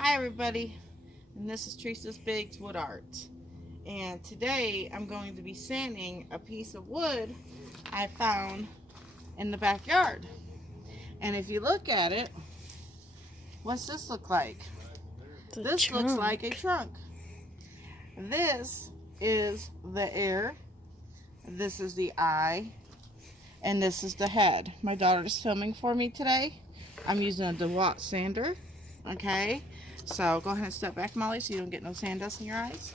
Hi everybody, and this is Teresa's Biggs Wood Art. And today I'm going to be sanding a piece of wood I found in the backyard. And if you look at it, what's this look like? This looks like a trunk. This is the ear, this is the eye, and this is the head. My daughter is filming for me today. I'm using a DeWalt sander. Okay, so go ahead and step back, Molly, so you don't get no sand dust in your eyes.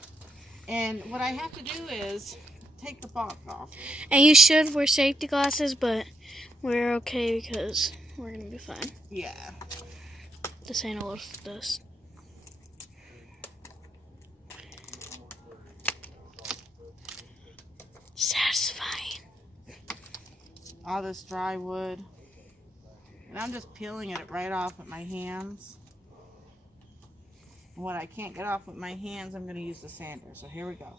And what I have to do is take the bark off. And you should wear safety glasses, but we're okay because we're gonna be fine. Yeah. This ain't a lot of dust. Satisfying. All this dry wood. And I'm just peeling it right off with my hands. What I can't get off with my hands, I'm going to use the sander. So here we go.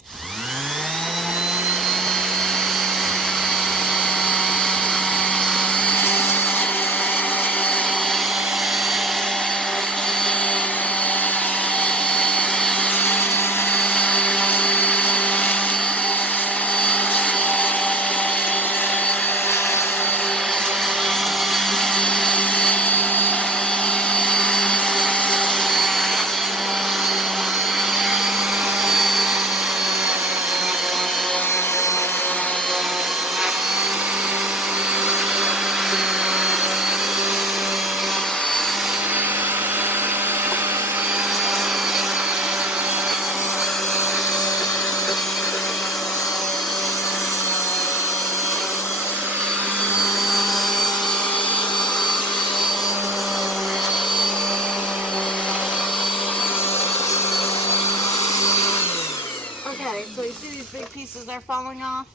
Okay, so you see these big pieces that are falling off?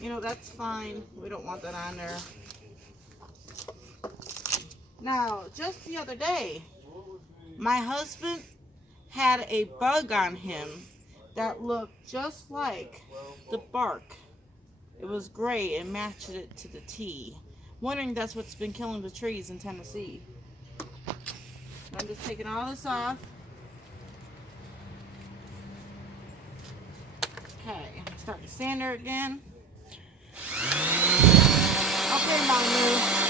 You know, that's fine. We don't want that on there. Now, just the other day, my husband had a bug on him that looked just like the bark. It was gray and matched it to the T. Wondering that's what's been killing the trees in Tennessee. I'm just taking all this off. Okay, start the sander again. Okay, Mama.